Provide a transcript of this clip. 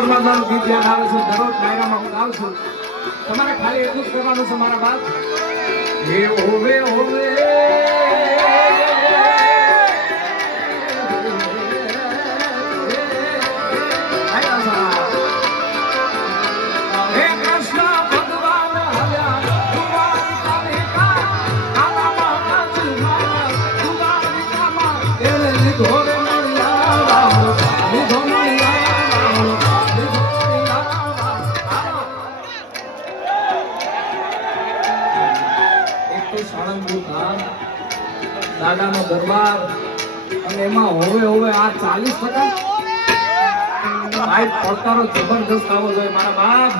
પરમાત્માનું ગીત યાદ આવે છે દરરોજ ડાયરામાં હું ગાઉં છું તમારે ખાલી એટલું જ કરવાનું છે મારા બાપ હે હોવે હોવે દાદાનો દરબાર અને એમાં હોવે હોવે આ 40% ભાઈ પડતારો જબરદસ્ત આવો જોઈએ મારા બાપ